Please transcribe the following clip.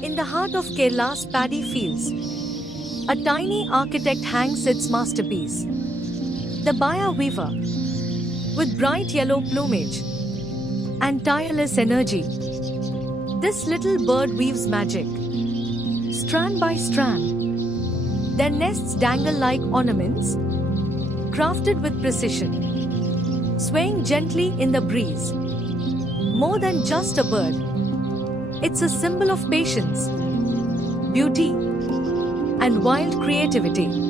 In the heart of Kerala's paddy fields, a tiny architect hangs its masterpiece, the Baya Weaver. With bright yellow plumage and tireless energy, this little bird weaves magic. Strand by strand, their nests dangle like ornaments, crafted with precision, swaying gently in the breeze. More than just a bird, it's a symbol of patience, beauty, and wild creativity.